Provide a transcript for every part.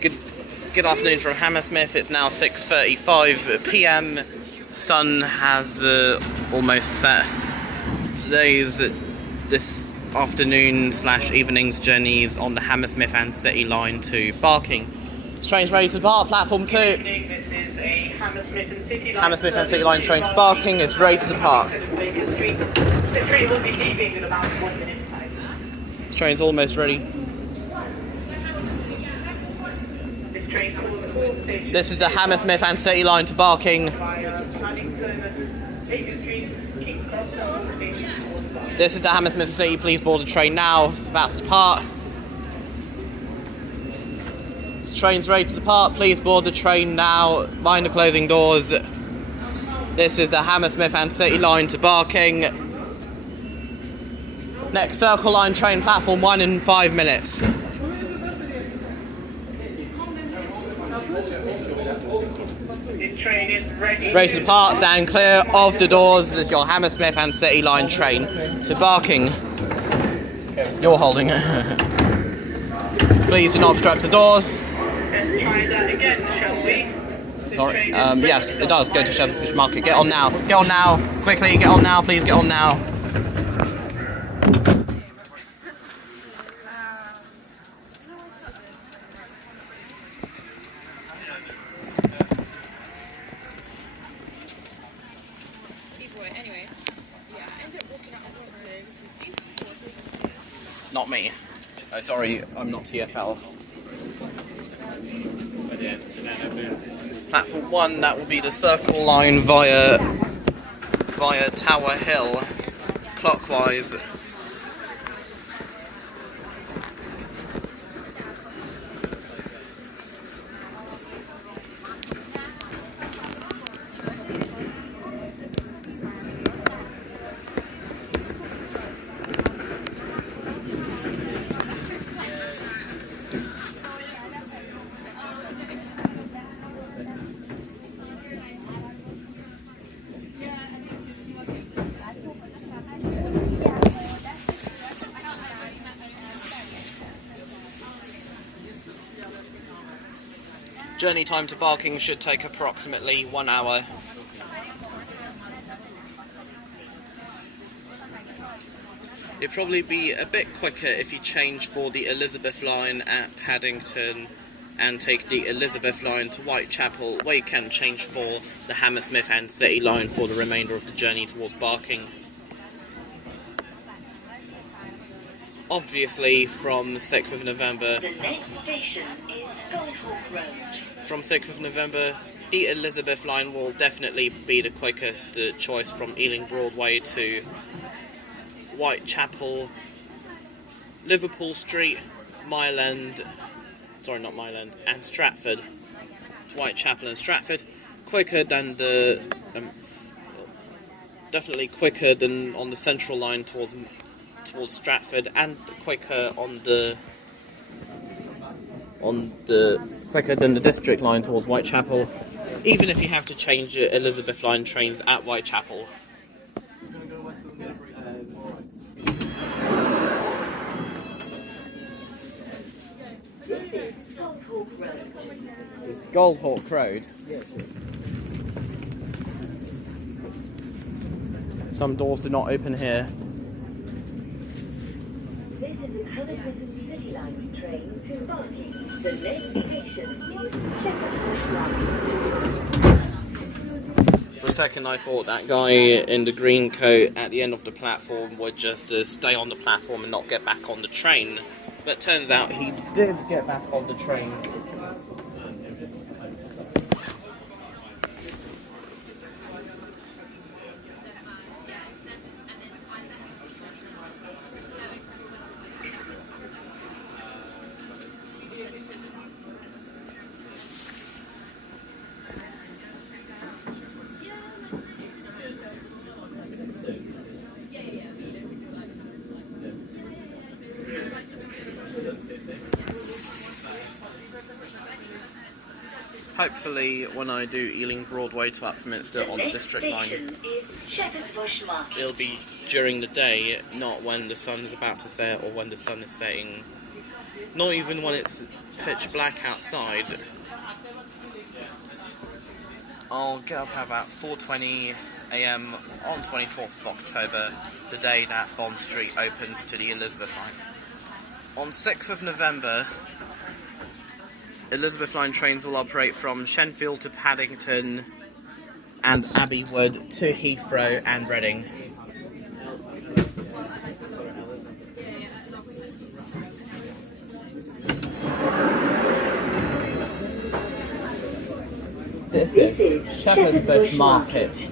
Good afternoon from Hammersmith. It's now 6:35 p.m. Sun has almost set. Today's this afternoon / evening's journeys on the Hammersmith and City line to Barking. Train's ready to depart. Platform 2. This is a Hammersmith and City line train to Barking is ready to depart. The train will be leaving in about 1 minute's time. This train's almost ready. This is the Hammersmith and City line to Barking. This is the Hammersmith City. Please board the train now. It's about to depart. This train's ready to depart. Please board the train now. Mind the closing doors. This is the Hammersmith and City line to Barking. Next Circle Line train, platform 1 in 5 minutes. This train is ready. Ready to depart, stand clear of the doors. This is your Hammersmith and City line train to Barking. You're holding it. Please do not obstruct the doors. Let's try that again, shall we? Sorry. Yes, it does go to Shepherd's Market. Get on now. Get on now. Quickly, get on now. Please get on now. Not me. Oh, sorry, I'm not TFL. Platform 1, that will be the Circle Line via Tower Hill, clockwise. Journey time to Barking should take approximately 1 hour. It'd probably be a bit quicker if you change for the Elizabeth line at Paddington and take the Elizabeth line to Whitechapel, where you can change for the Hammersmith and City line for the remainder of the journey towards Barking. Obviously, from the 6th of November... The next station is Goldhawk Road. From 6th of November, the Elizabeth line will definitely be the quickest choice from Ealing Broadway to Whitechapel, Liverpool Street, and Stratford. To Whitechapel and Stratford, quicker than the... definitely quicker than on the Central line towards Stratford, and quicker quicker than the District line towards Whitechapel, even if you have to change your Elizabeth line trains at Whitechapel. This is Goldhawk Road. Some doors do not open here. This is the Hammersmith City line train to Barking. The next station is Shepherd's Market. For a second I thought that guy in the green coat at the end of the platform would just stay on the platform and not get back on the train. But it turns out he did get back on the train. Hopefully, when I do Ealing Broadway to Upminster on the District line, it'll be during the day, not when the sun's about to set or when the sun is setting. Not even when it's pitch black outside. I'll get up at about 4:20 AM on 24th of October, the day that Bond Street opens to the Elizabeth line. On 6th of November, Elizabeth line trains will operate from Shenfield to Paddington and Abbey Wood to Heathrow and Reading. This is Shepherd's Bush Market.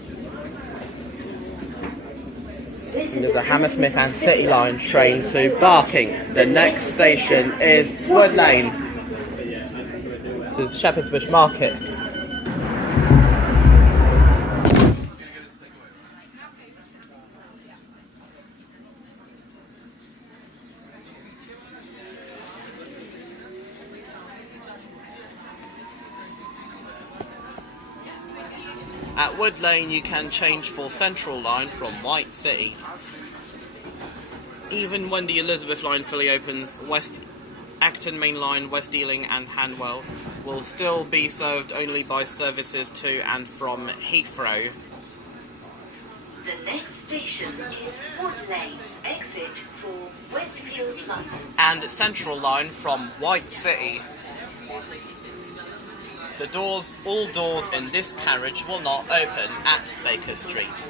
There's a Hammersmith and City Line train to Barking. The next station is Wood Lane. This is Shepherd's Bush Market. At Wood Lane you can change for Central Line from White City. Even when the Elizabeth line fully opens, West Acton Main Line, West Ealing and Hanwell will still be served only by services to and from Heathrow. The next station is Wood Lane, exit for Westfield, London. And Central Line from White City. All doors in this carriage will not open at Baker Street.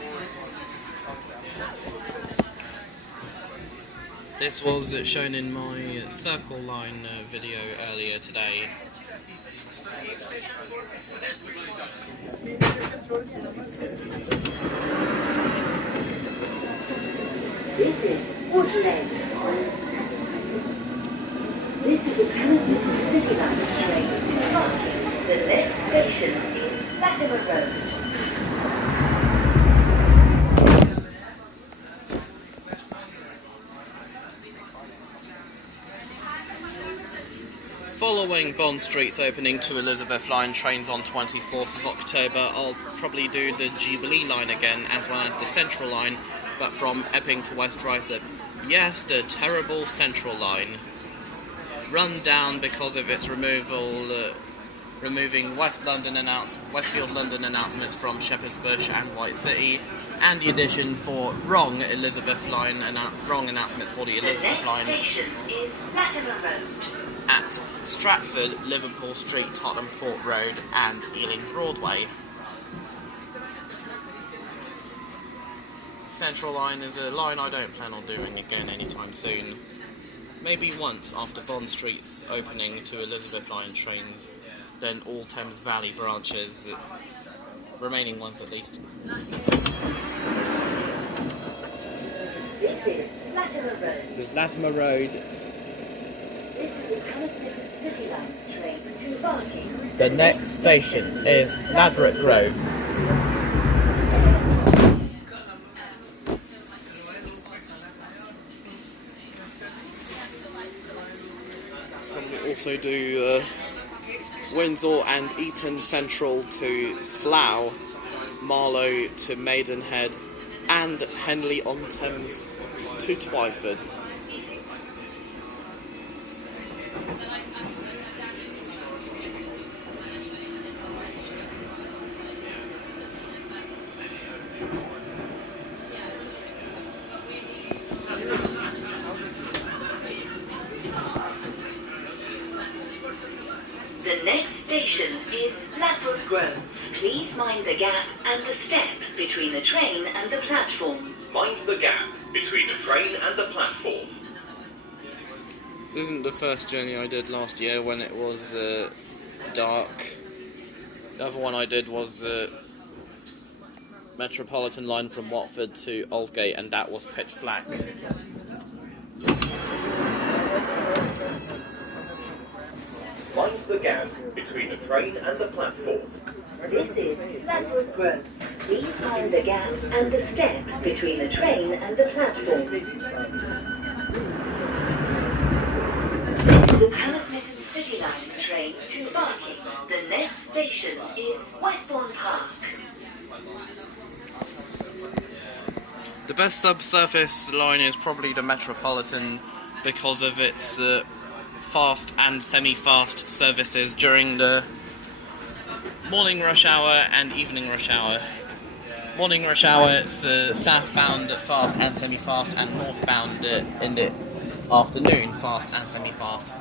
This was shown in my Circle Line video earlier today. This is Wood Lane. This is the Hammersmith City Line train to Barking. The next station is Latimer Road. Following Bond Street's opening to Elizabeth line trains on 24th of October, I'll probably do the Jubilee line again, as well as the Central line, but from Epping to West Ruislip. Yes, the terrible Central line. Run down because of its removing Westfield London announcements from Shepherd's Bush and White City, and the addition for wrong Elizabeth line wrong announcements for the Elizabeth line. The next station is Latimer Road. At Stratford, Liverpool Street, Tottenham Court Road and Ealing Broadway. Central Line is a line I don't plan on doing again anytime soon. Maybe once after Bond Street's opening to Elizabeth line trains, then all Thames Valley branches, remaining ones at least. This is Latimer Road. There's Latimer Road. This is the Hammersmith City Line train to Barking. The next station is Ladbroke Grove. Probably also do Windsor and Eton Central to Slough, Marlow to Maidenhead, and Henley-on-Thames to Twyford. The next station is Ladbroke Grove. Please mind the gap and the step between the train and the platform. Mind the gap between the train and the platform. This isn't the first journey I did last year when it was dark. The other one I did was Metropolitan line from Watford to Aldgate, and that was pitch black. Mind the gap between the train and the platform. This is Ladbroke Grove. Please mind the gap and the step between the train and the platform. The Hammersmith City Line train to Barking. The next station is Westbourne Park. The best subsurface line is probably the Metropolitan because of its fast and semi-fast services during the morning rush hour and evening rush hour. Morning rush hour, it's southbound fast and semi-fast, and northbound in the afternoon fast and semi-fast.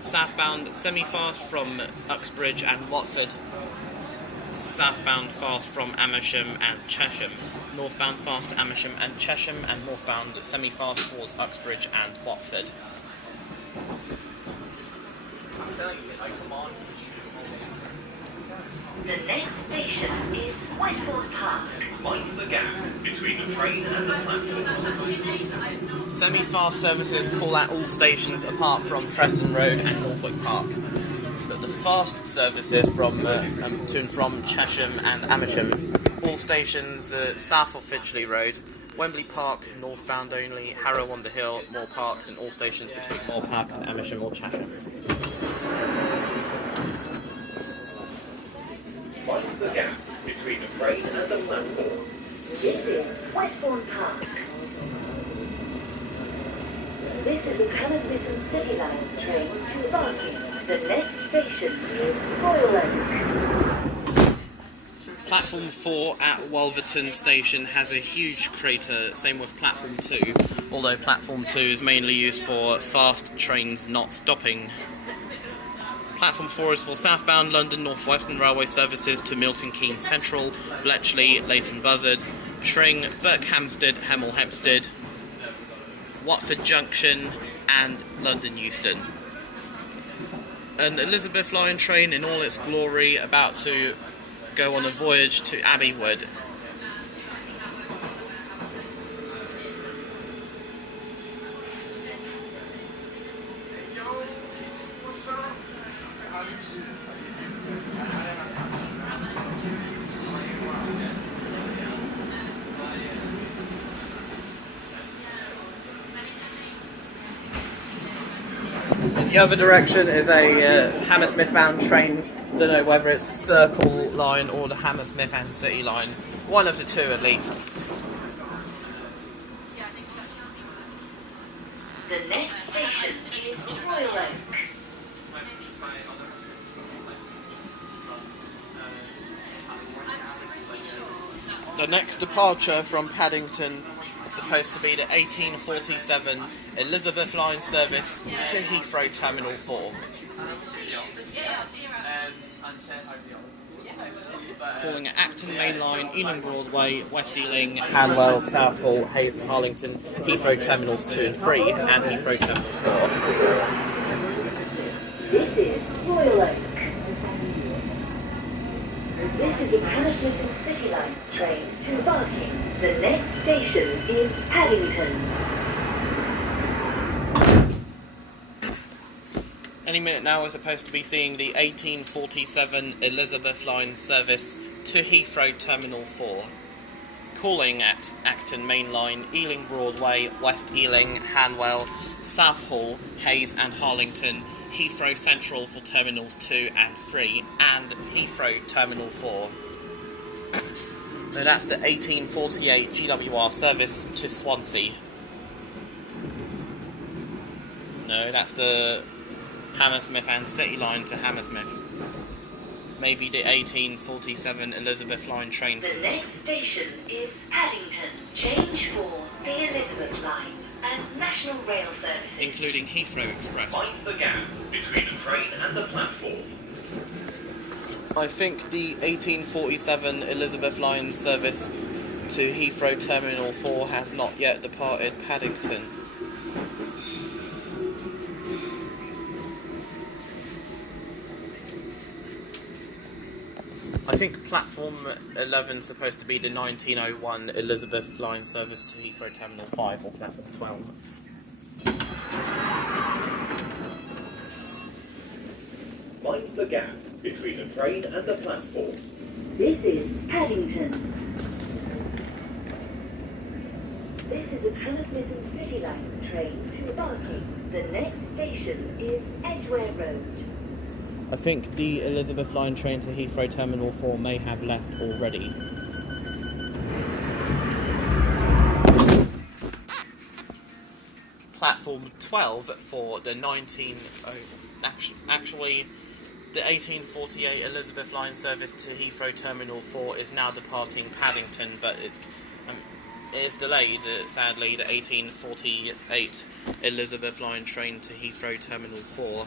Southbound semi-fast from Uxbridge and Watford. Southbound fast from Amersham and Chesham. Northbound fast to Amersham and Chesham, and northbound semi-fast towards Uxbridge and Watford. The next station is Westbourne Park. Mind the gap between the train and the platform. Semi-fast services call at all stations apart from Preston Road and Norfolk Park. But the fast services from to and from Chesham and Amersham, all stations south of Finchley Road, Wembley Park northbound only, Harrow-on-the-Hill, Moor Park, and all stations between Moor Park and Amersham or Chesham. Mind the gap between the train and the platform. This is Westbourne Park. This is a Hammersmith City Line train to Barking. The next station is Royal Oak. Platform 4 at Wolverton Station has a huge crater, same with Platform 2, although Platform 2 is mainly used for fast trains not stopping. Platform 4 is for southbound London North Western Railway services to Milton Keynes Central, Bletchley, Leighton Buzzard, Tring, Berkhamsted, Hemel Hempstead, Watford Junction, and London Euston. An Elizabeth Line train in all its glory about to go on a voyage to Abbey Wood. In the other direction is a Hammersmith bound train. Don't know whether it's the Circle line or the Hammersmith and City line. One of the two at least. The next station is Royal Oak. The next departure from Paddington is supposed to be the 1847 Elizabeth Line service to Heathrow Terminal 4. Calling at Acton Main Line, Ealing Broadway, West Ealing, Hanwell, Southall, Hayes and Harlington, Heathrow Terminals 2 and 3, and Heathrow Terminal 4. This is Royal Oak. This is a Hammersmith City Line train to Barking. The next station is Paddington. Any minute now we're supposed to be seeing the 1847 Elizabeth Line service to Heathrow Terminal 4. Calling at Acton Main Line, Ealing Broadway, West Ealing, Hanwell, Southall, Hayes and Harlington, Heathrow Central for Terminals 2 and 3, and Heathrow Terminal 4. Now that's the 1848 GWR service to Swansea. No, that's the Hammersmith and City Line to Hammersmith. Maybe the 1847 Elizabeth Line train to... The next station is Paddington. Change for the Elizabeth Line and National Rail services, including Heathrow Express. Mind the gap between the train and the platform. I think the 1847 Elizabeth Line service to Heathrow Terminal 4 has not yet departed Paddington. I think platform 11 is supposed to be the 1901 Elizabeth Line service to Heathrow Terminal 5, or platform 12. Mind the gap between the train and the platform. This is Paddington. This is a Hammersmith City Line train to Barking. The next station is Edgware Road. I think the Elizabeth Line train to Heathrow Terminal 4 may have left already. Platform platform 12 for the actually the 1848 Elizabeth Line service to Heathrow Terminal 4 is now departing Paddington, but it is delayed, sadly. The 1848 Elizabeth Line train to Heathrow Terminal 4.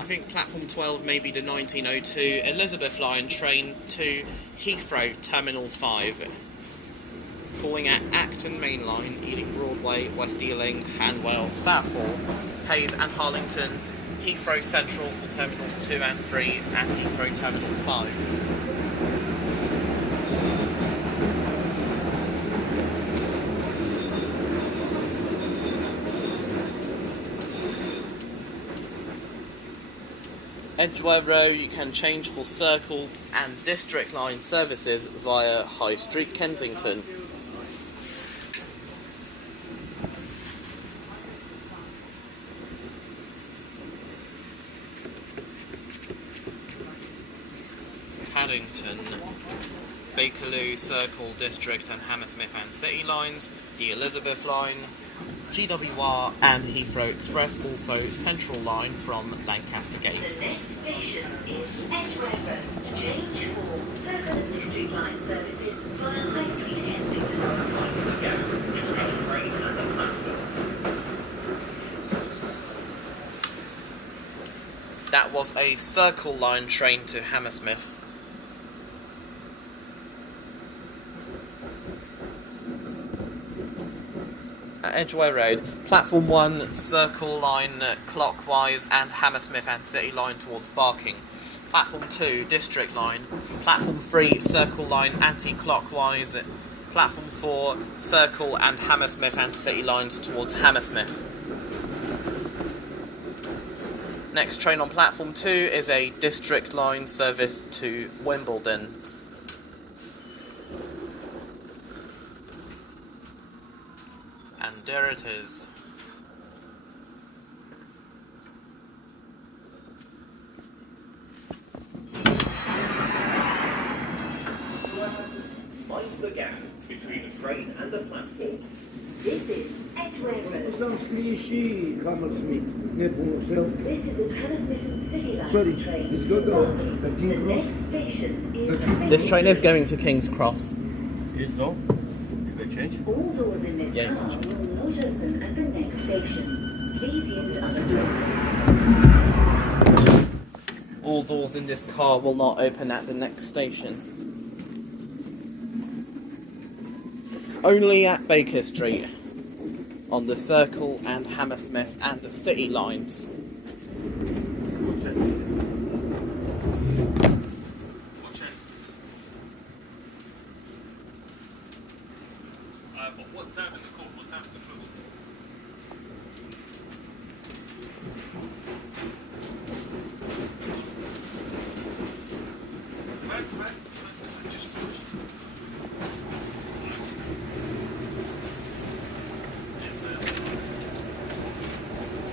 I think platform 12 may be the 1902 Elizabeth Line train to Heathrow Terminal 5, calling at Acton Main Line, Ealing Broadway, West Ealing, Hanwell, Southall, Hayes and Harlington, Heathrow Central for Terminals 2 and 3, and Heathrow Terminal 5. Edgware Road you can change for Circle and District Line services via High Street, Kensington. Paddington, Bakerloo, Circle, District and Hammersmith and City lines, the Elizabeth Line, GWR and Heathrow Express, also Central Line from Lancaster Gate. The next station is Edgware Road. Change for Circle and District Line services via High Street, Kensington. That was a Circle Line train to Hammersmith. At Edgware Road, platform 1 Circle Line clockwise and Hammersmith and City Line towards Barking. Platform 2 District Line. Platform 3 Circle Line anti-clockwise. Platform 4 Circle and Hammersmith and City lines towards Hammersmith. Next train on platform 2 is a District Line service to Wimbledon. And there it is. Mind the gap between the train and the platform. This is Edgware Road. Tam skrysi Hammersmith, nie pomyślał. This is the Hammersmith City Line Sorry, train. it's got the The King Cross. next station is This train is going to King's Cross. Yes, no? You can change. all doors in this Yeah. car will not open at the next station. Please use other doors. All doors in this car will not open at the next station. Only at Baker Street, on the Circle and Hammersmith and the City lines. What time is it called? What time is it closed? I just finished. Yes,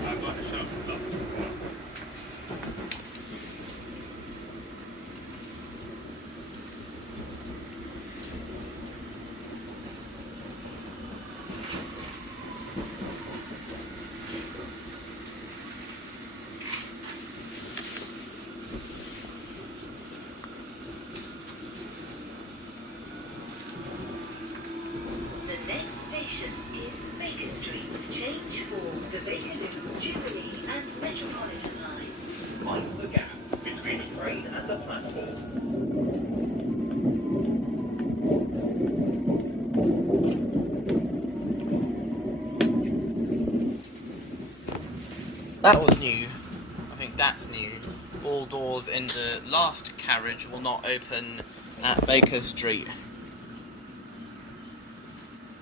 I've got a shop. The next station is Baker Street. Change for the Bakerloo, Jubilee and Metropolitan line. Mind the gap between the train and the platform. That was new. I think that's new. All doors in the last carriage will not open at Baker Street.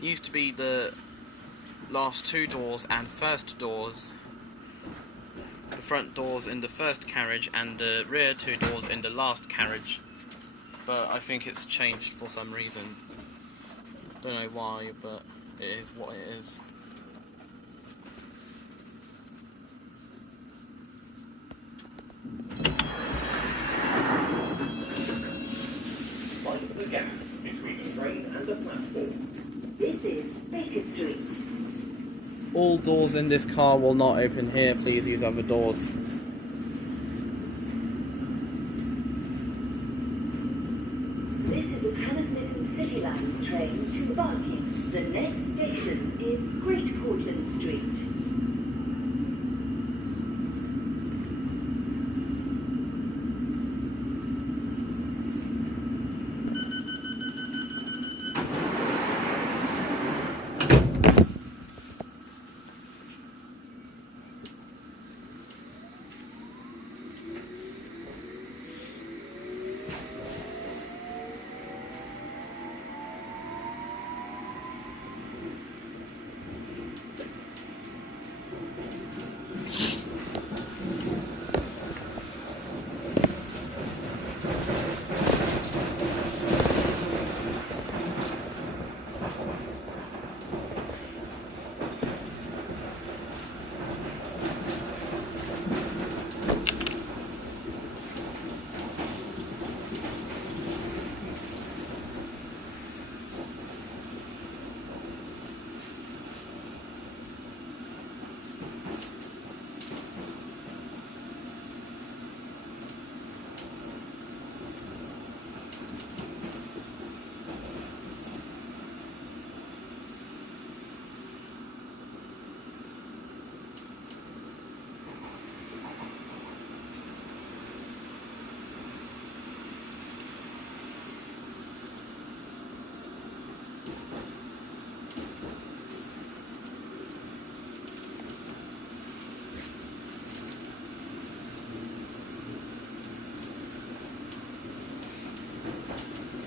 Used to be the last two doors and first doors. The front doors in the first carriage and the rear two doors in the last carriage. But I think it's changed for some reason. Don't know why, but it is what it is. Mind the gap between the train and the platform. This is Baker Street. All doors in this car will not open here. Please use other doors. This is a Hammersmith City Line train to Barking. The next station is Great Portland Street.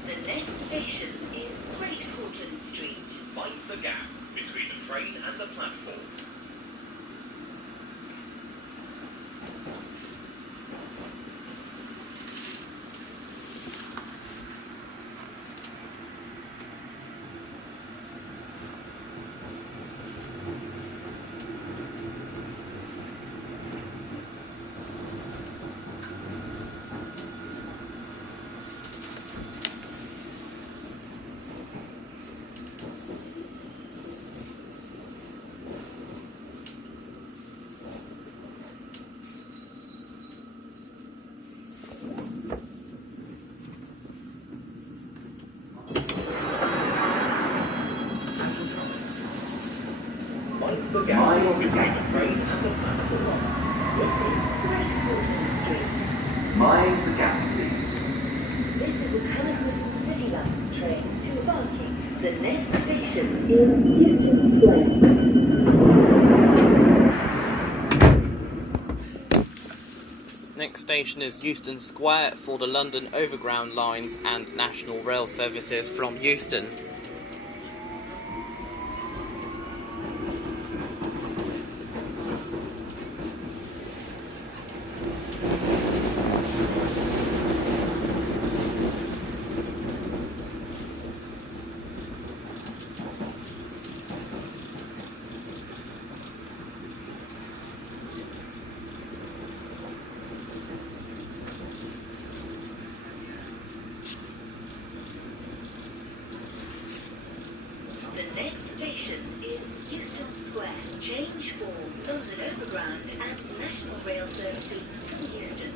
The next station is Great Portland Street. Mind the gap between the train and the platform. Mind the gap between the train and the platform. This is Great Portland Street. Mind the gap, please. This is a Hammersmith City Line train to Barking. The next station is Euston Square. Next station is Euston Square for the London Overground lines and national rail services from Euston. The next station is Euston Square. Change for London Overground and National Rail services from Euston.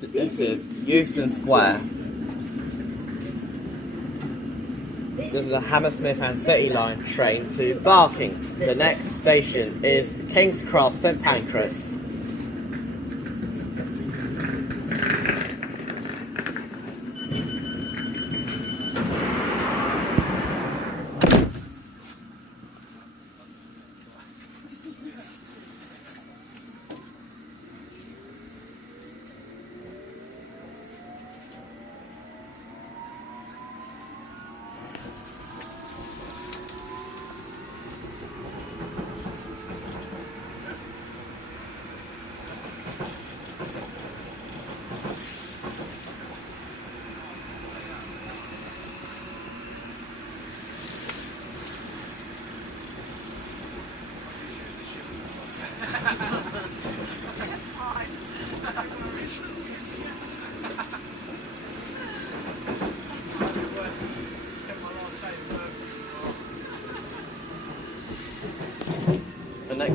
This is Euston Square. This is a Hammersmith and City Line train to Barking. The next station is King's Cross St Pancras.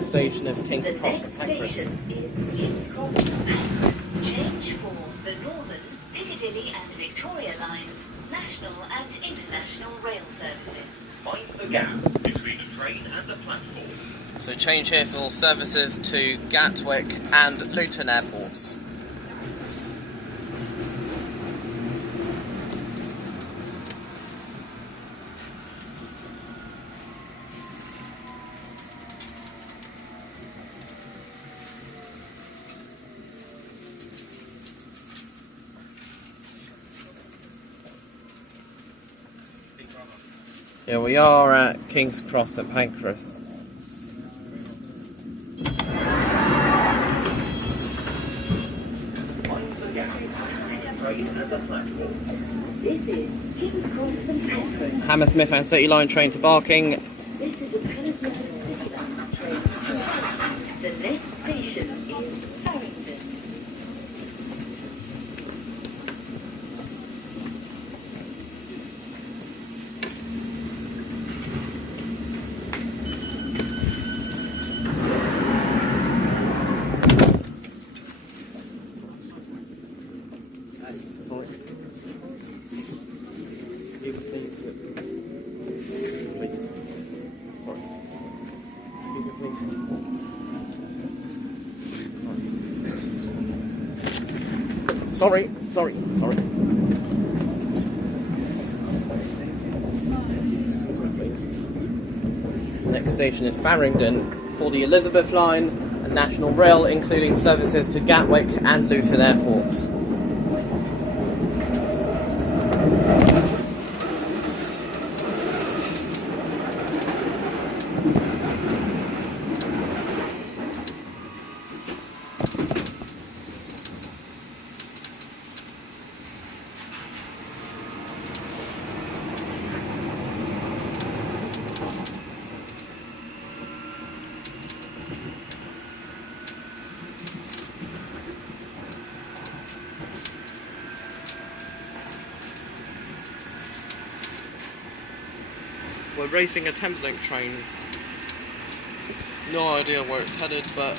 next station is King's The Cross next St Pancras. station is King's Cross St Pancras. Change for the Northern, Piccadilly and Victoria lines, national and international rail services. Mind the gap between the train and the platform. So change here for all services to Gatwick and Luton Airports. Here we are at King's Cross St Pancras. Mind the gap between the train and the platform. This is King's Cross St Pancras. Hammersmith and City Line train to Barking. This is a Hammersmith City line train. The next station is Paddington. Sorry. Speaker, please. Sorry. Speaker, please. Sorry. Next station is Farringdon for the Elizabeth line and National Rail, including services to Gatwick and Luton Airports. We're racing a Thameslink train. No idea where it's headed, but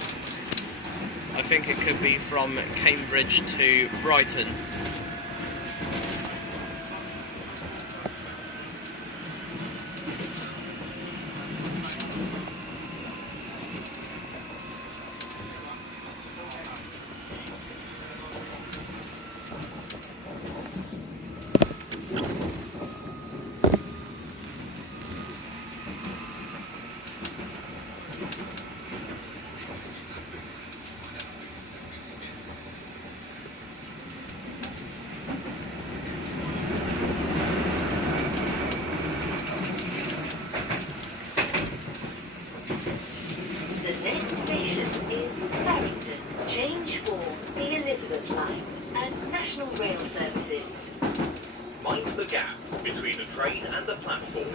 I think it could be from Cambridge to Brighton. Change for the Elizabeth line and national rail services. Mind the gap between the train and the platform.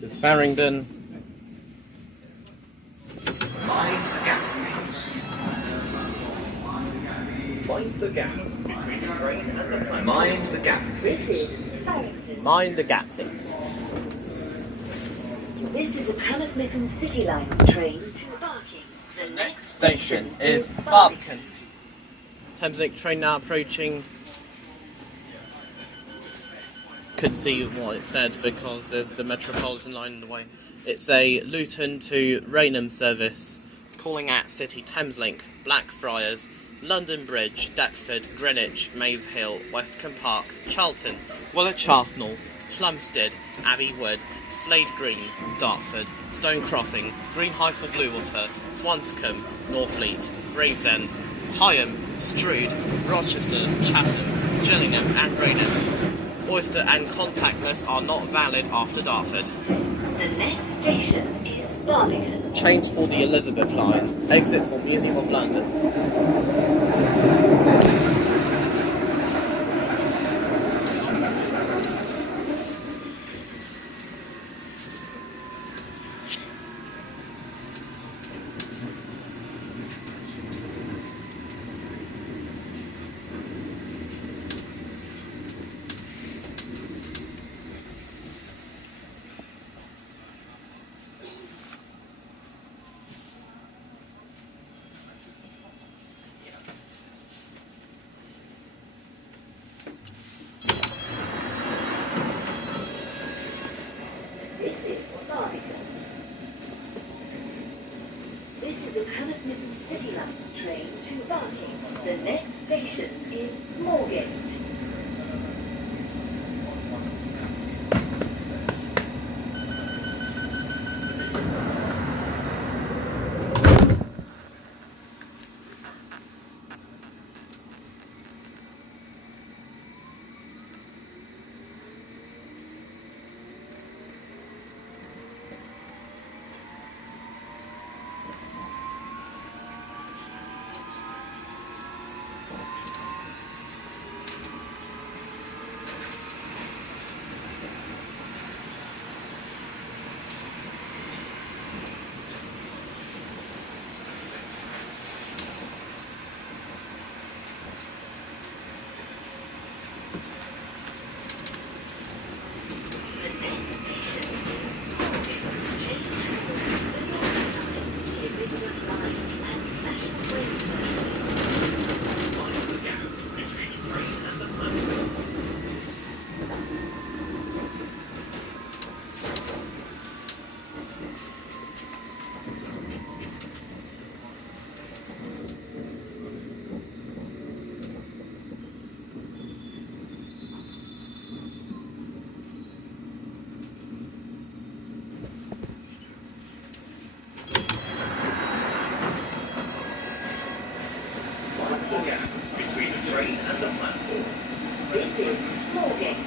This is Farringdon. Mind the gap between the train and the platform. Mind the gap. This is Paddington. Mind the gap, please. This is a Hammersmith City line train to Barking. The next Station is Barbican. Thameslink train now approaching. Couldn't see what it said because there's the Metropolitan line in the way. It's a Luton to Rainham service, calling at City Thameslink, Blackfriars, London Bridge, Deptford, Greenwich, Maze Hill, Westbourne Park, Charlton, Woolwich Arsenal, Plumstead, Abbey Wood, Slade Green, Dartford, Stone Crossing, Greenhithe of Bluewater, Swanscombe, Northfleet, Gravesend, Higham, Strood, Rochester, Chatham, Gillingham and Raynham. Oyster and contactless are not valid after Dartford. The next station is Barbican. change for the Elizabeth line, exit for Museum of London. This is the Hammersmith City line train to Barking. The next station is Moorgate. Between the train and the platform. This is Moorgate.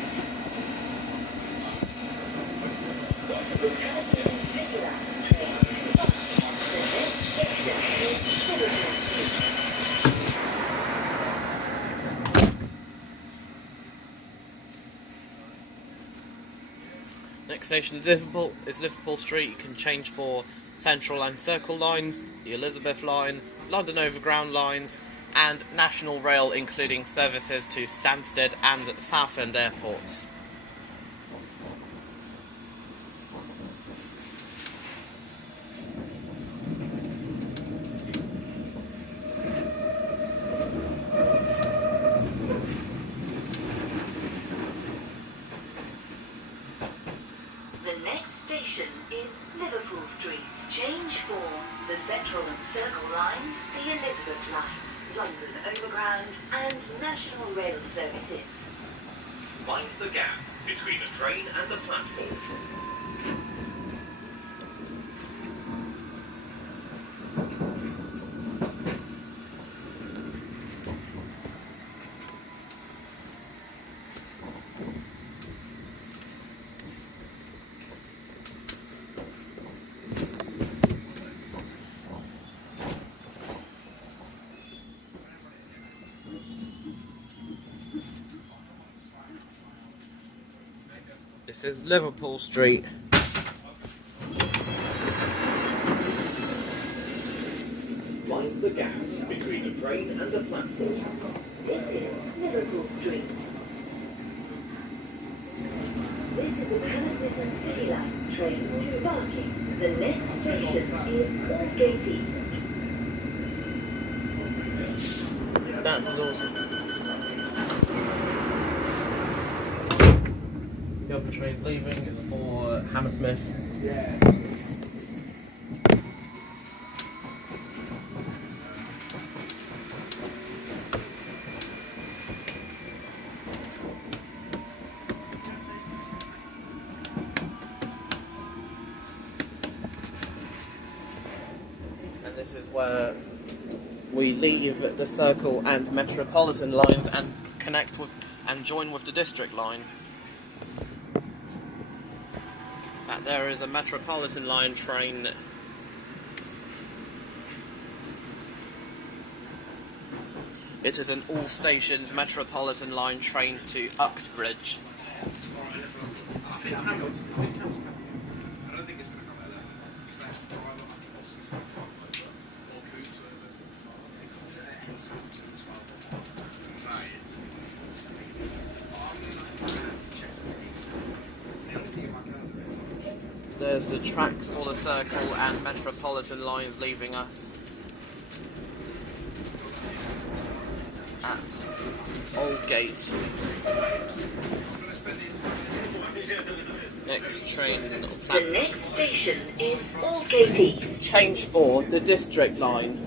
The Hammersmith City line train to Barking. The next station is Liverpool Street. Next station is Liverpool Street. You can change for Central and Circle lines, the Elizabeth line, London Overground lines, and National Rail, including services to Stansted and Southend Airports. The next station is Liverpool Street. Change for the Central and Circle line, the Elizabeth line, London Overground and National Rail services. Mind the gap between the train and the platform. This is Liverpool Street. Mind the gap between the train and the platform. This is Liverpool Street. This is the Hammersmith City line train to Barking. The next station is Aldgate East. That's awesome. The other train's leaving. It's for Hammersmith. And this is where we leave the Circle and Metropolitan lines and connect with and join with the District line. There is a Metropolitan line train It is an all stations Metropolitan line train to Uxbridge. I think Hamilton. I don't think it's going to come like that. It's like I think Austin's going to come over, or Coots over to the top. I think it's going to the 12. Right. I'm going to check the things. The only thing about Canada. There's the tracks for the Circle and Metropolitan lines leaving us at Aldgate. Next train. The next station is Aldgate East. Change for the District line.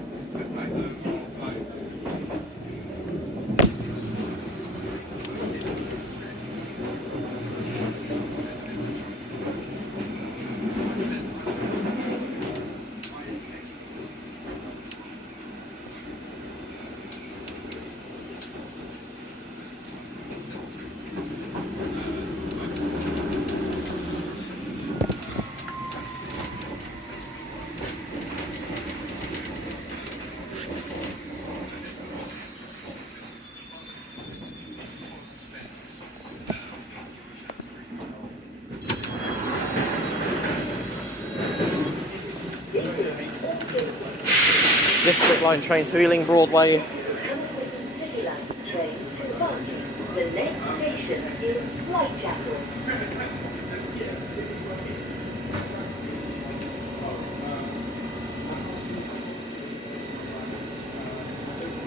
District line train to Ealing Broadway. Hammersmith City line train to Barking. The next station is Whitechapel.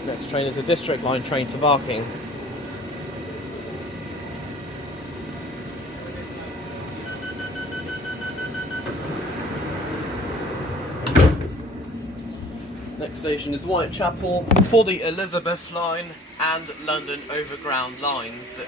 Next train is a District line train to Barking. Next station is Whitechapel for the Elizabeth line and London Overground lines.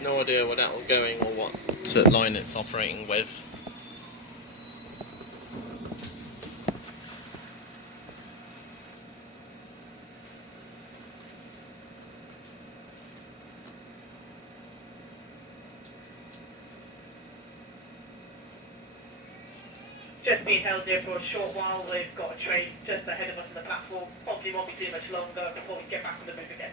No idea where that was going or what line it's operating with. Just being held here for a short while. We've got a train just ahead of us on the platform. Probably won't be too much longer before we get back on the move again.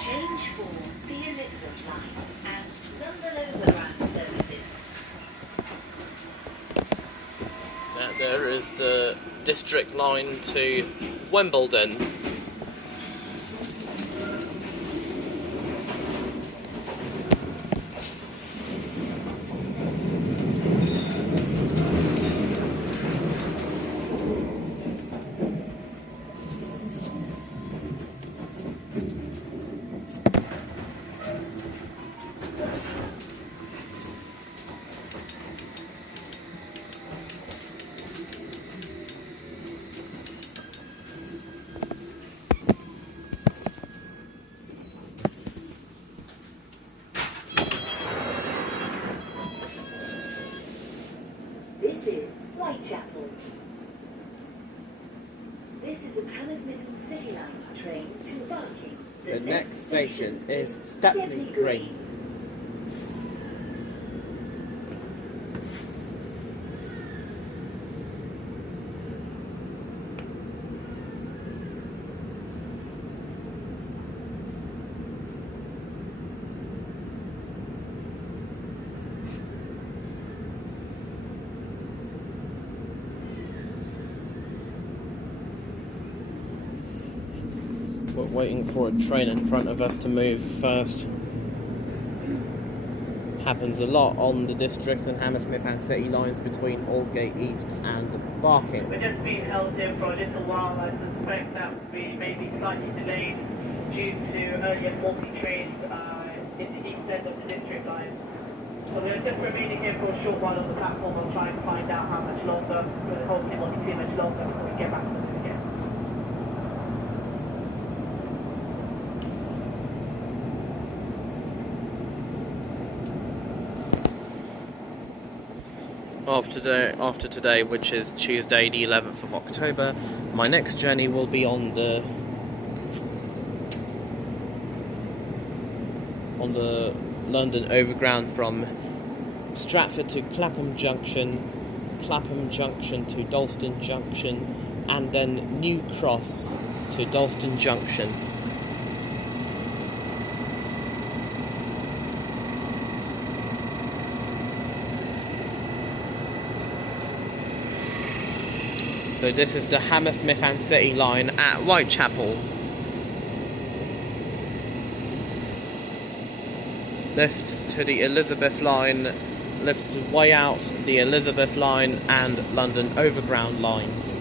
Change for the Elizabeth line and London Overground services. There is the District line to Wimbledon. Whitechapel. This is a Hammersmith City Line train to Barking. The next station is Stepney Green. We're waiting for a train in front of us to move first. Happens a lot on the district and Hammersmith and City lines between Aldgate East and Barking. We're just being held here for a little while. I suspect that we may be slightly delayed due to earlier faulty trains in the east end of the district line. So we're just remaining here for a short while on the platform. We'll try and find out how much longer. We'll hopefully not be too much longer before we get back to them again. After today, which is Tuesday the 11th of October, my next journey will be on the London Overground from Stratford to Clapham Junction to Dalston Junction, and then New Cross to Dalston Junction. So this is the Hammersmith and City line at Whitechapel. Lifts to the Elizabeth line, lifts way out the Elizabeth line and London Overground lines.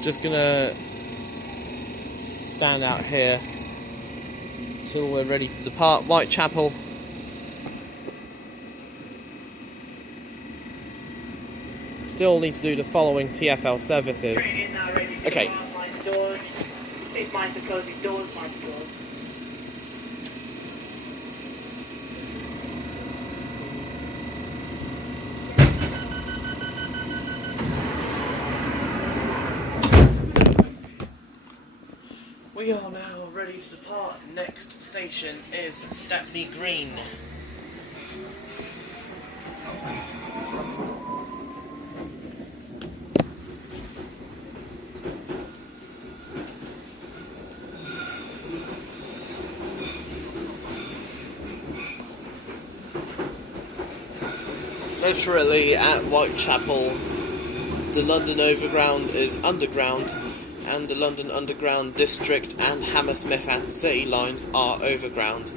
Just gonna stand out here till we're ready to depart Whitechapel. Still need to do the following TfL services. Okay. Please mind the closing doors, mind the doors. We are now ready to depart. Next station is Stepney Green. Literally at Whitechapel, the London Overground is underground, and the London Underground District and Hammersmith and City lines are overground.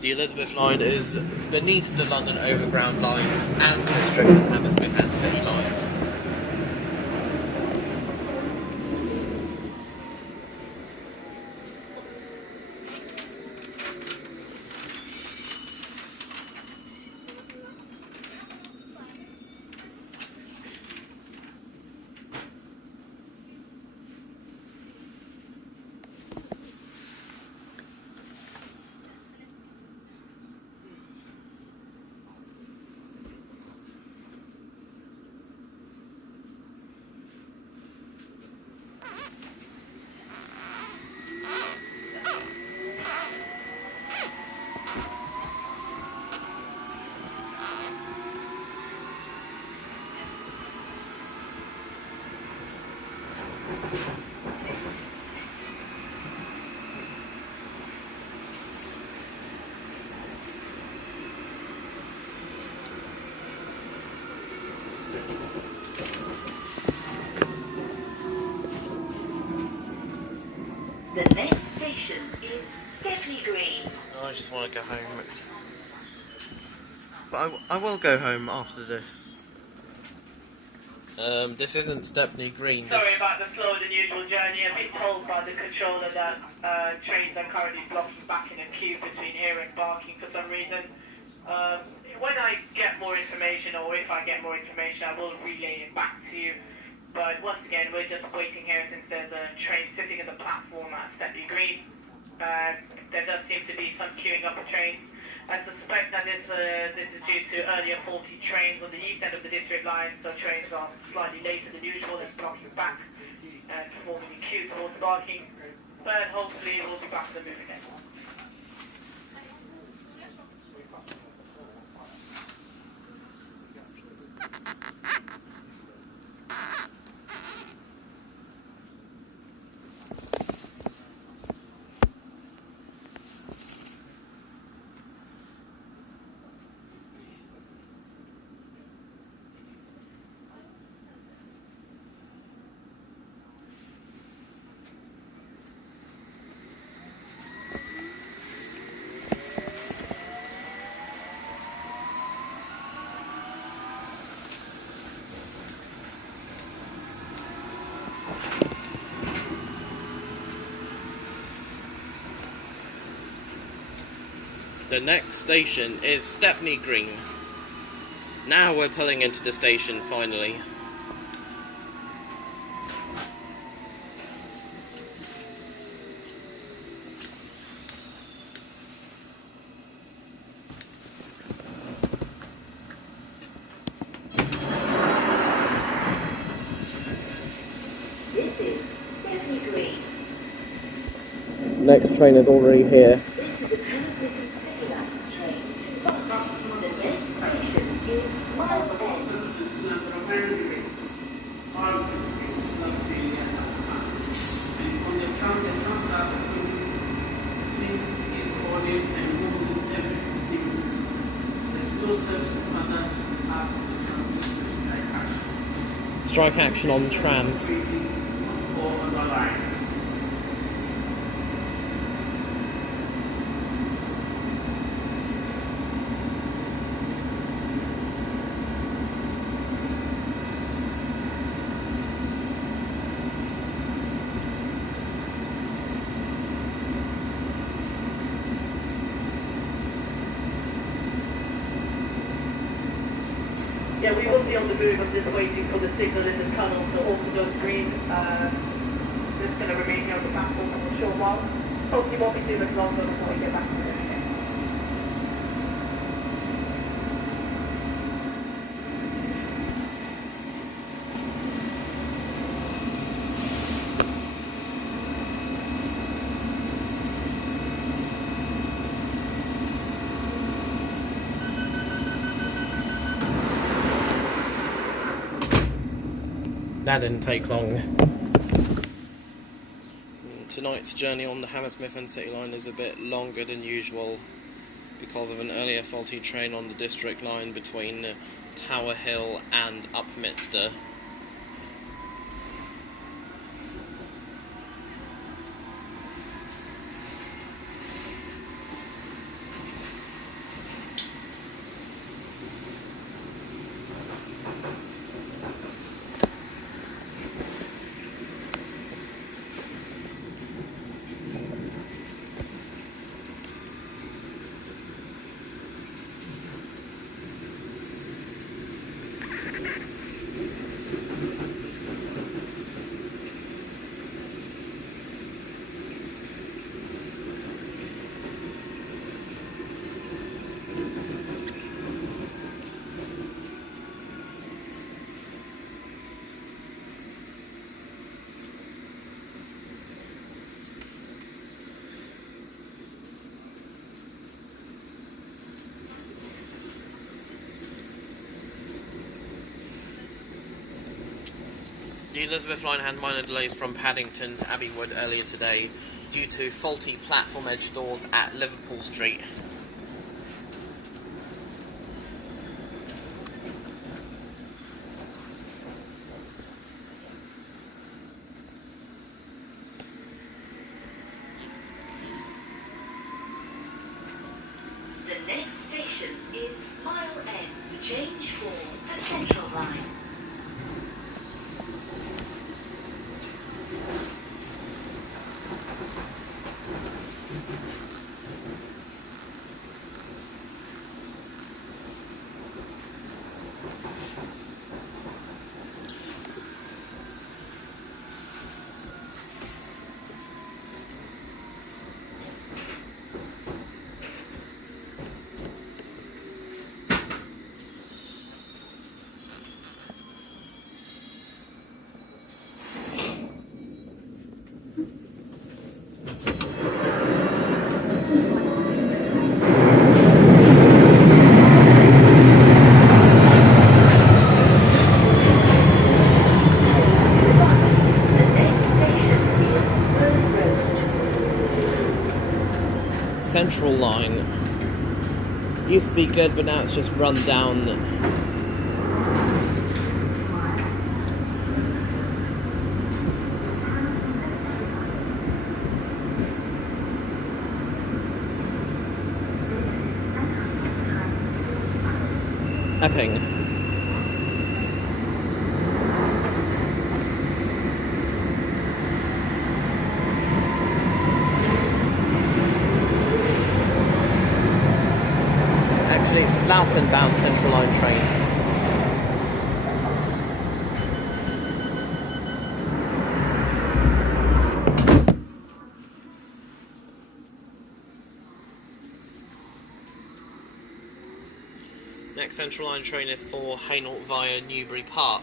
The Elizabeth line is beneath the London Overground lines and District and Hammersmith and City lines. The next station is Stepney Green. I just want to go home. But I will go home after this. This isn't Stepney Green. Sorry about the slower than usual journey. I've been told by the controller that trains are currently blocking back in a queue between here and Barking for some reason. When I get more information, or if I get more information, I will relay it back to you. But once again, we're just waiting here since there's a train sitting in the platform at Stepney Green. There does seem to be some queuing up of trains. I suspect that this is due to earlier faulty trains on the east end of the district line, so trains are slightly later than usual and blocking back and forming a queue towards Barking. But hopefully we'll be back to the move again. The next station is Stepney Green. Now we're pulling into the station finally. This is Stepney Green. Next train is already here. This is the Hammersmith City line train to Bath. The next station is Mile End. Strike action on trams. Yeah, we will be on the move. I'm just waiting for the signal in the tunnel to also go green. Just going to remain here on the platform for a short while. Hopefully won't be too much longer before we get back to the train. That didn't take long. Tonight's journey on the Hammersmith and City line is a bit longer than usual because of an earlier faulty train on the district line between Tower Hill and Upminster. The Elizabeth line had minor delays from Paddington to Abbey Wood earlier today due to faulty platform edge doors at Liverpool Street. next station is Mile End. Change for the Central Line. Central Line used to be good, but now it's just run down. Epping. It's a Loughton-bound Central Line train. Next Central Line train is for Hainault via Newbury Park.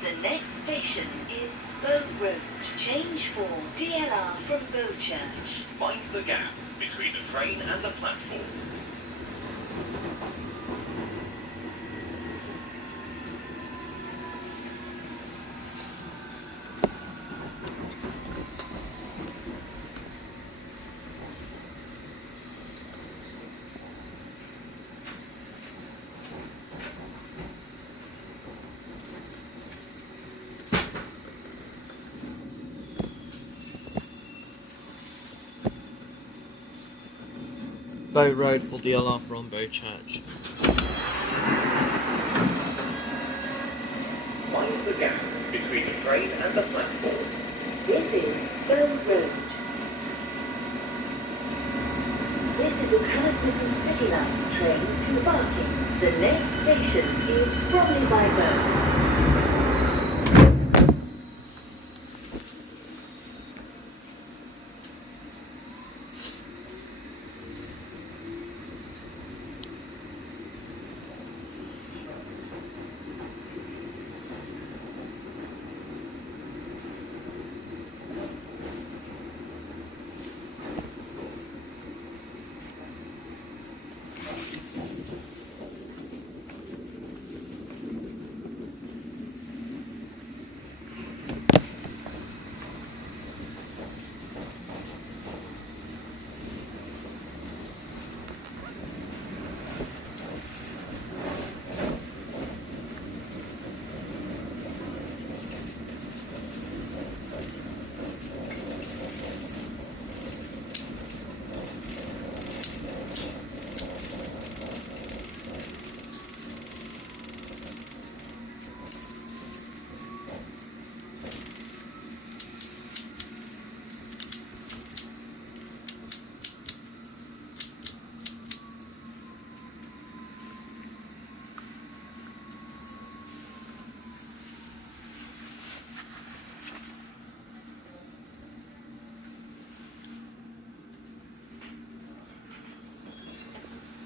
The next station is Bow Road. Change for DLR from Bowchurch. Mind the gap between the train and the platform. Bow Road for DLR from Bowchurch. Mind the gap between the train and the platform. This is Bow Road. This is a Hammersmith City Line train to Barking. The next station is Bromley-by-Bow.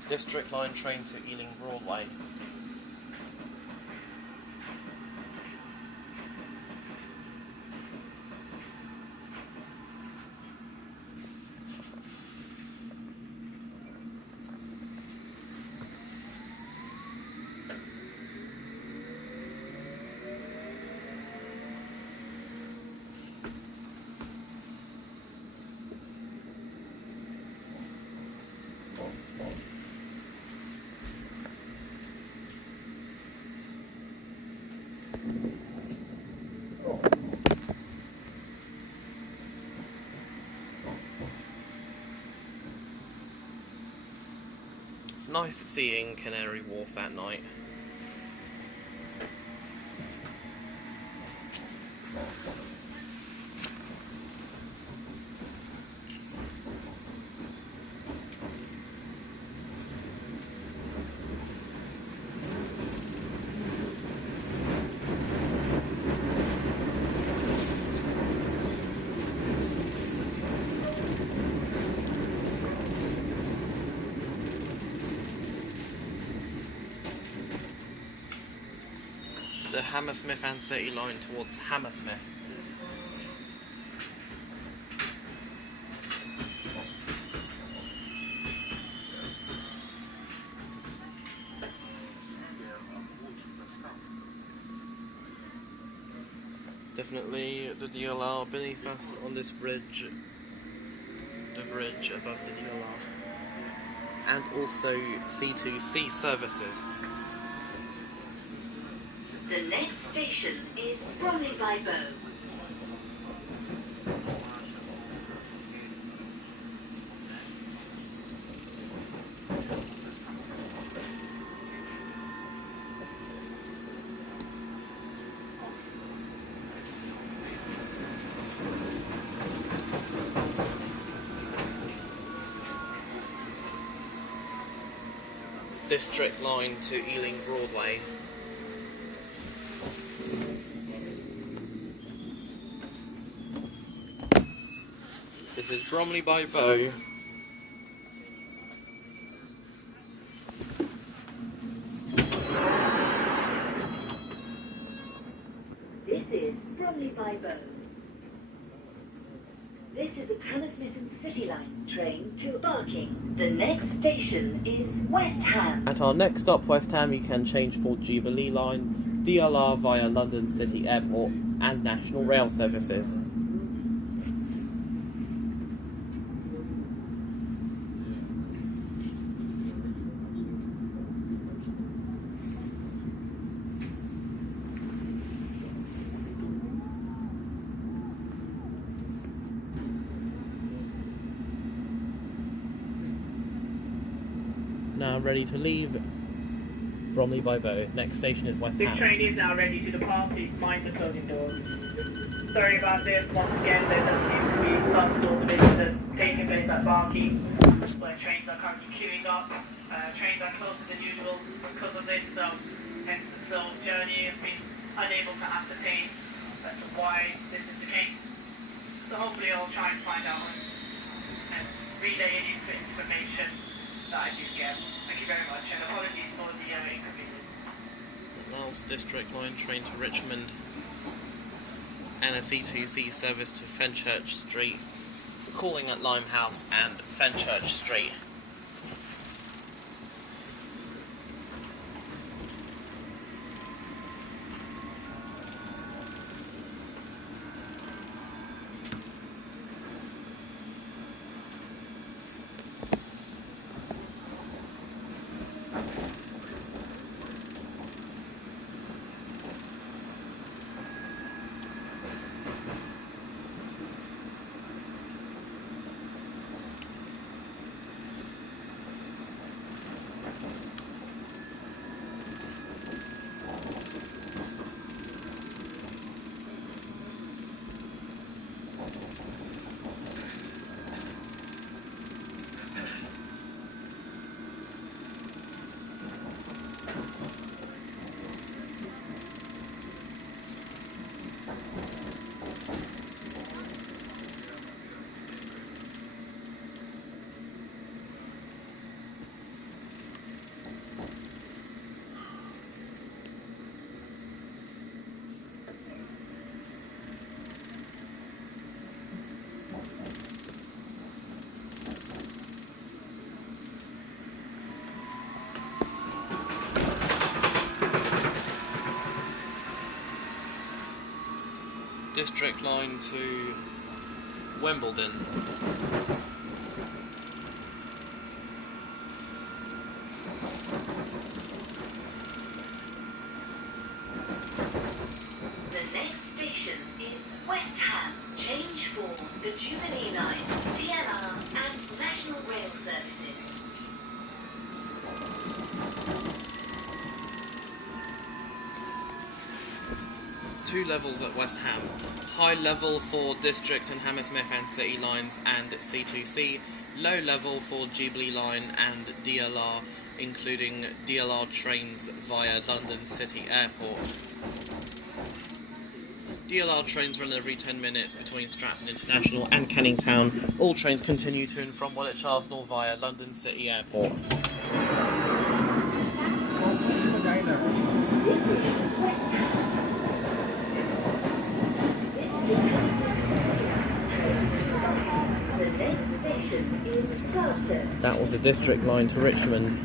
District Line train to Ealing Broadway. It's nice seeing Canary Wharf at night. The Hammersmith and City line towards Hammersmith. Definitely the DLR beneath us on this bridge. The bridge above the DLR. And also C2C services. The next station is Bromley-by-Bow. District line to Ealing Broadway. This is Bromley-by-Bow. This is Bromley-by-Bow. This is a Hammersmith City line train to Barking. The next station is West Ham. At our next stop, West Ham, you can change for Jubilee line, DLR via London City Airport, and National Rail services. Now ready to leave Bromley-by-Bow. Next station is West This Ham. train is now ready to depart. Please mind the closing doors. Sorry about this. Once again, there does seem to be some sort of incident taking place at Barking, where trains are currently queuing up. Trains are closer than usual because of this, hence the slow journey. Has been unable to ascertain as to why this is the case. So hopefully I'll try and find out and relay any information that I do get. Thank you very much, and apologies for the inconvenience. Miles District line train to Richmond, and a C2C service to Fenchurch Street, calling at Limehouse and Fenchurch Street. District line to Wimbledon. The next station is West Ham. Change for the Jubilee line, DLR and National Rail services. two levels at West Ham. High level for District and Hammersmith and City lines and C2C. Low level for Jubilee line and DLR, including DLR trains via London City Airport. DLR trains run every 10 minutes between Stratford International and Canning Town. All trains continue to and from Woolwich Arsenal via London City Airport. That was the District line to Richmond.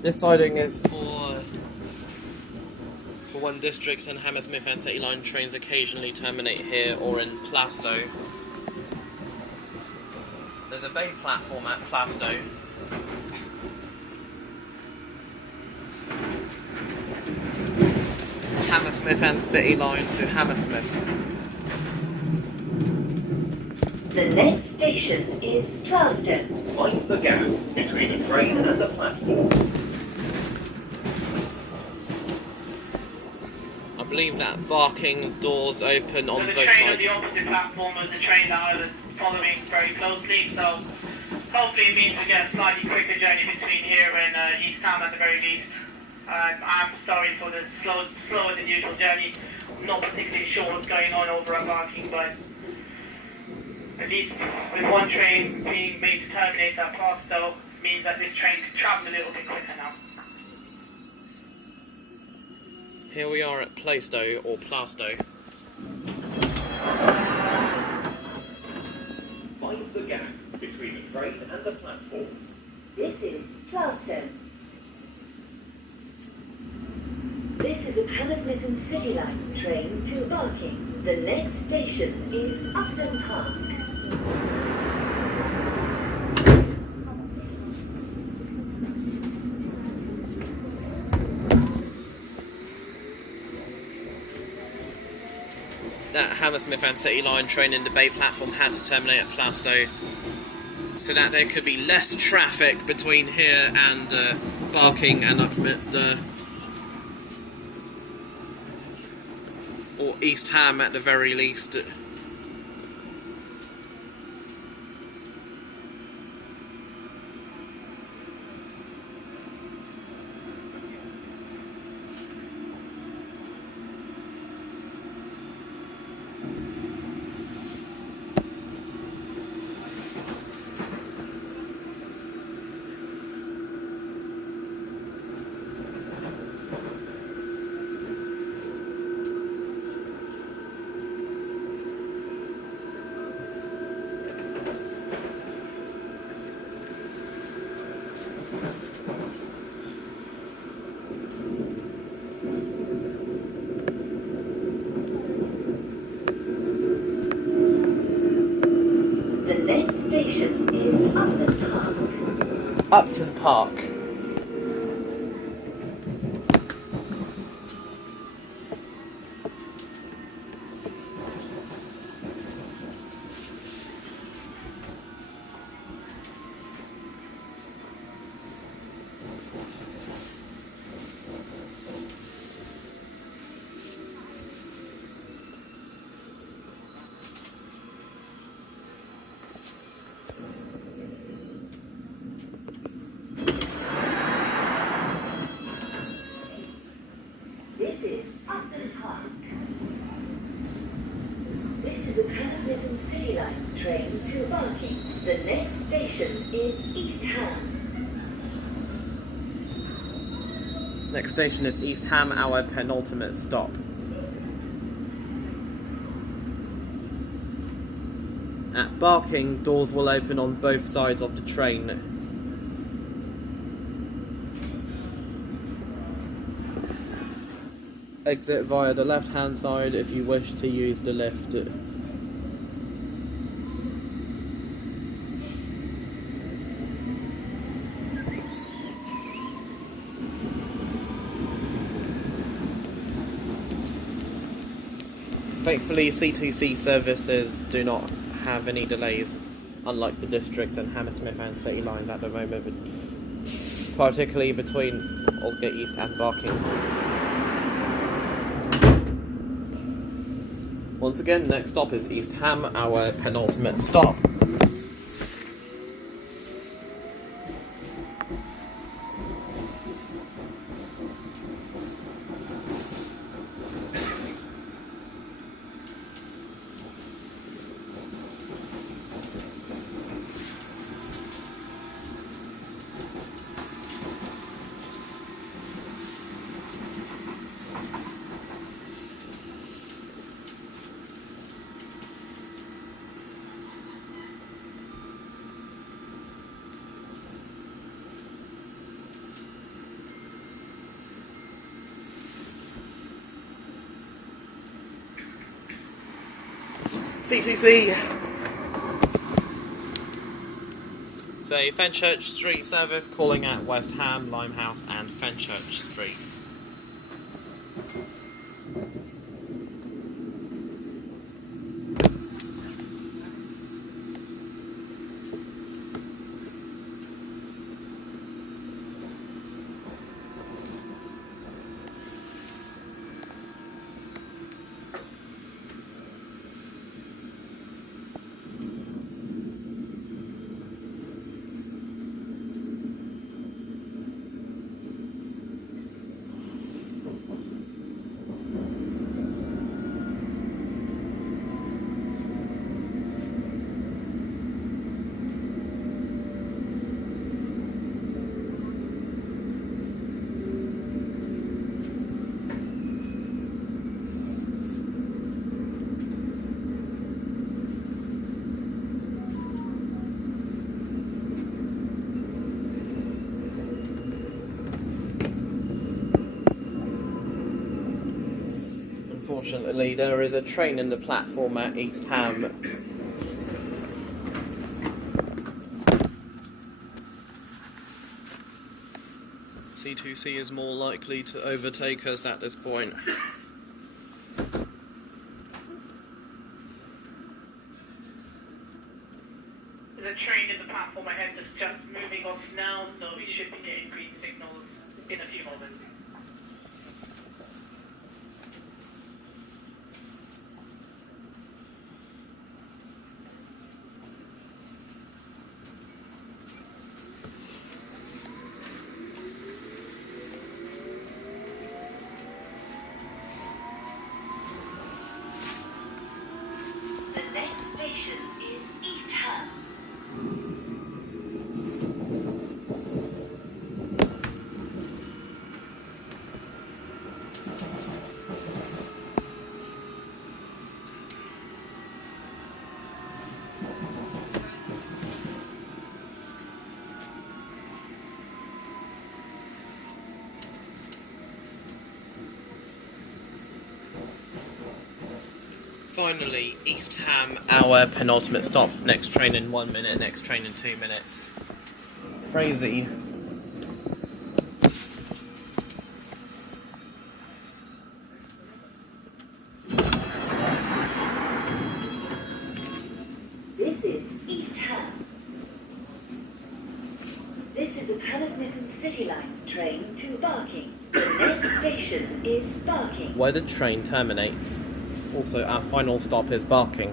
This siding is for one District, and Hammersmith and City line trains occasionally terminate here or in Plaistow. There's a bay platform at Plaistow. Hammersmith and City line to Hammersmith. The next station is Plaistow. Find the gap between the train and the platform. I believe that barking doors open on So the both train on sides. the opposite platform is the train that I was following very closely, so hopefully it means we get a slightly quicker journey between here and East Ham at the very least. I'm sorry for the slower than usual journey. I'm not particularly sure what's going on over at Barking, but at least with one train being made to terminate at Plaistow means that this train can travel a little bit quicker now. Here we are at Plaistow or Plaistow. Find the gap between the train and the platform. This is Plaistow. This is a Hammersmith and City line train to Barking. The next station is Upton Park. That Hammersmith and City line train in the bay platform had to terminate at Plaistow, so that there could be less traffic between here and Barking and Upminster, or East Ham at the very least. Station is Upton Park. Upton Park. This is Upton Park. This is a Hammersmith City line Line train to Barking. The next station is East Ham. Next station is East Ham, our penultimate stop. At Barking, doors will open on both sides of the train. Exit via the left-hand side if you wish to use the lift. Thankfully, C2C services do not have any delays, unlike the District and Hammersmith and City lines at the moment, particularly between Aldgate East and Barking. Once again, next stop is East Ham, our penultimate stop. C2C. So Fenchurch Street service calling at West Ham, Limehouse and Fenchurch Street. Unfortunately, there is a train in the platform at East Ham. C2C is more likely to overtake us at this point. There's a train in the platform ahead that's just moving off now, so we should be getting green signals in a few moments. The next station is East Ham. Finally, East Ham, our penultimate stop. Next train in 1 minute, next train in 2 minutes. Crazy. This is East Ham. This is the Hammersmith City Line train to Barking. The next station is Barking. Where the train terminates. Also, our final stop is Barking.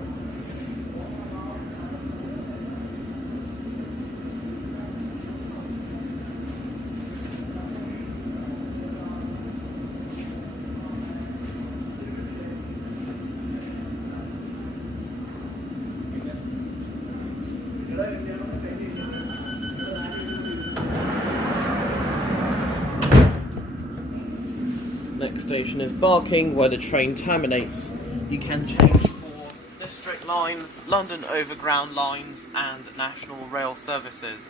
station is Barking, where the train terminates. You can change for District Line, London Overground lines and National Rail services.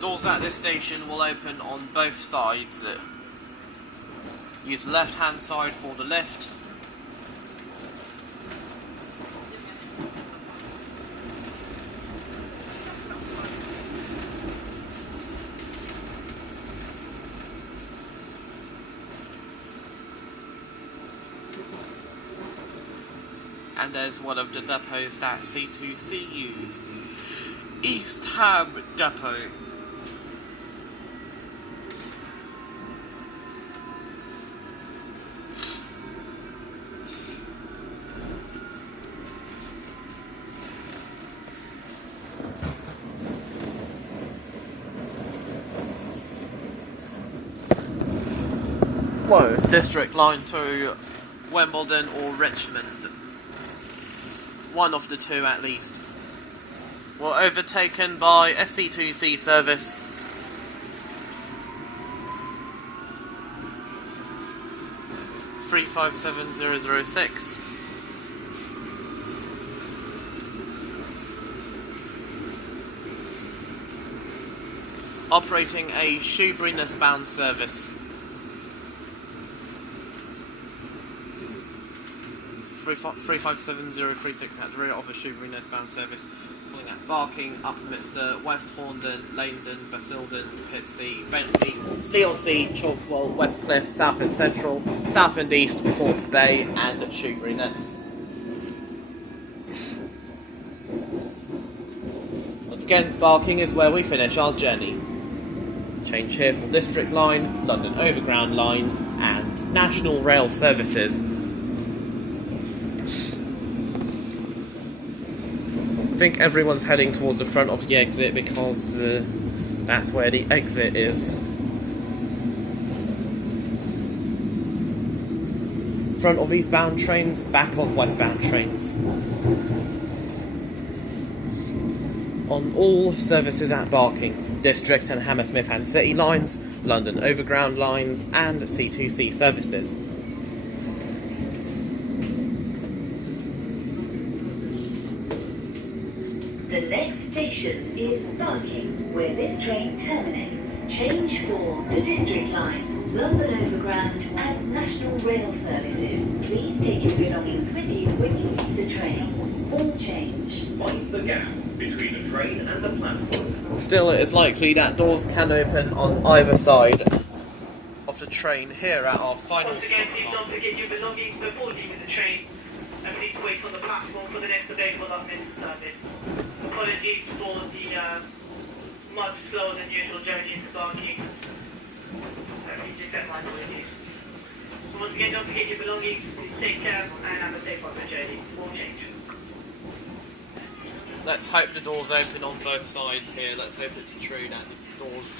Doors at this station will open on both sides. Use the left hand side for the lift. And there's one of the depots that C2C use. East Ham Depot. Whoa, District Line to Wimbledon or Richmond. One of the two at least. We're overtaken by SC2C service. (357,006). Operating a Shoeburyness bound service. 357,036 at the rear of a Shoeburyness bound service, calling at Barking, Upminster, West Horndon, Leindon, Basildon, Pitsea, Bentley, Leonsea, Chalkwell, Westcliff, Southend Central, Southend East, Thorpe Bay, and Shoeburyness. Once again, Barking is where we finish our journey. Change here for District Line, London Overground lines, and National Rail services. I think everyone's heading towards the front of the exit because that's where the exit is. Front of eastbound trains, back of westbound trains. On all services at Barking, District and Hammersmith and City lines, London Overground lines and C2C services. The next station is Barking, where this train terminates. Change for the District Line, London Overground and National Rail services. Please take your belongings with you when you leave the train. All change. Mind the gap between the train and the platform. Still, it is likely that doors can open on either side of the train here at our final Once stop. again, please don't forget your belongings before leaving the train, and please wait on the platform for the next available Upminster service. Apologies for the much slower than usual journey into Barking. Please accept my apologies. So once again, don't forget your belongings, please take care and have a safe ride journey. All change. Let's hope the doors open on both sides here. Let's hope it's true that the doors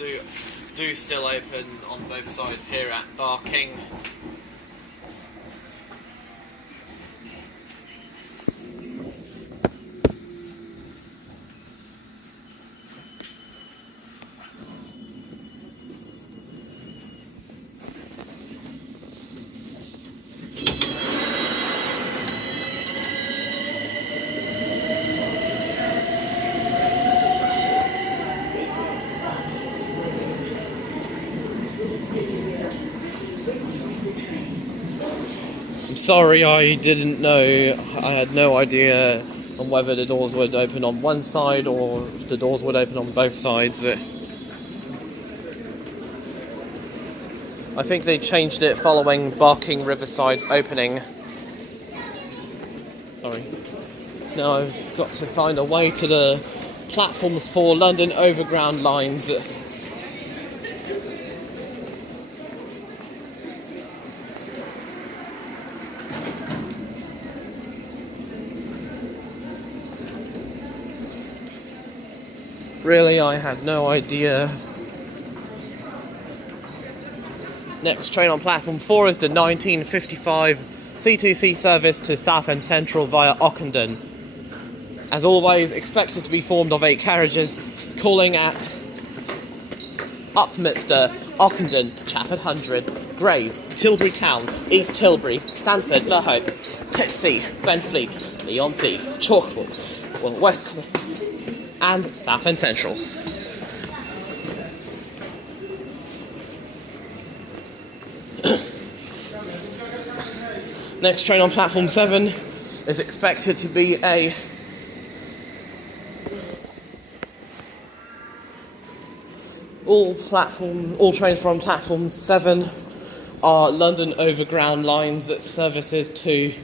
do still open on both sides here at Barking. I'm sorry, I didn't know. I had no idea on whether the doors would open on one side or if the doors would open on both sides. I think they changed it following Barking Riverside's opening. Sorry. Now I've got to find a way to the platforms for London Overground lines. Really, I had no idea. Next train on platform 4 is the 1955 C2C service to Southend Central via Ockenden. As always, expected to be formed of 8 carriages, calling at Upminster, Ockenden, Chafford Hundred, Grays, Tilbury Town, East Tilbury, Stanford, Lahope, Pitsea, Benfleet, Leigh-on-Sea, Chalkwell, West and Southend Central. Next train on platform 7 is expected to be all trains from platform 7 are London Overground lines that services to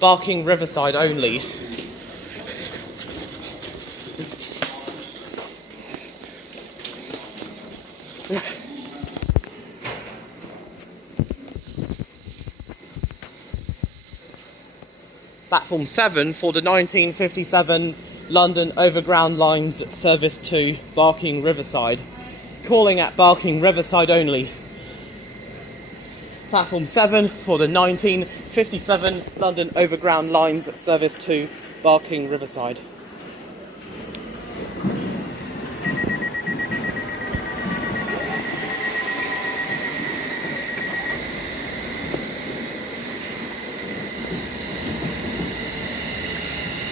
Barking Riverside only. Platform 7 for the 1957 London Overground lines that service to Barking Riverside, calling at Barking Riverside only. Platform 7 for the 1957 London Overground lines that service to Barking Riverside.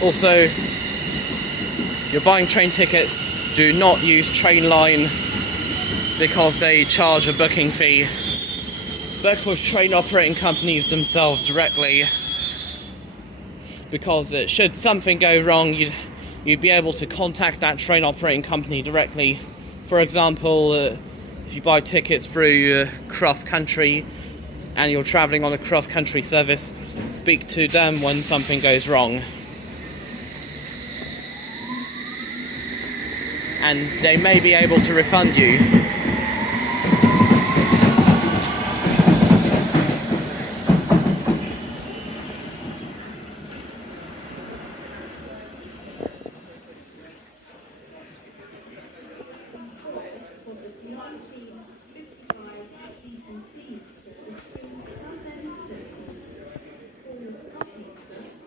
Also, if you're buying train tickets, do not use Trainline because they charge a booking fee. Book with train operating companies themselves directly, because should something go wrong, you'd be able to contact that train operating company directly. For example, if you buy tickets through cross country and you're travelling on a cross country service, speak to them when something goes wrong. And they may be able to refund you.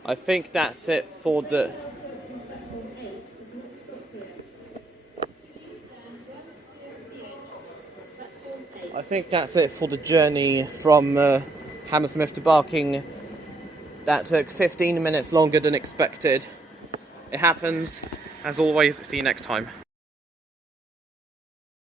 I think that's it for the journey from Hammersmith to Barking. That took 15 minutes longer than expected. It happens. As always, see you next time.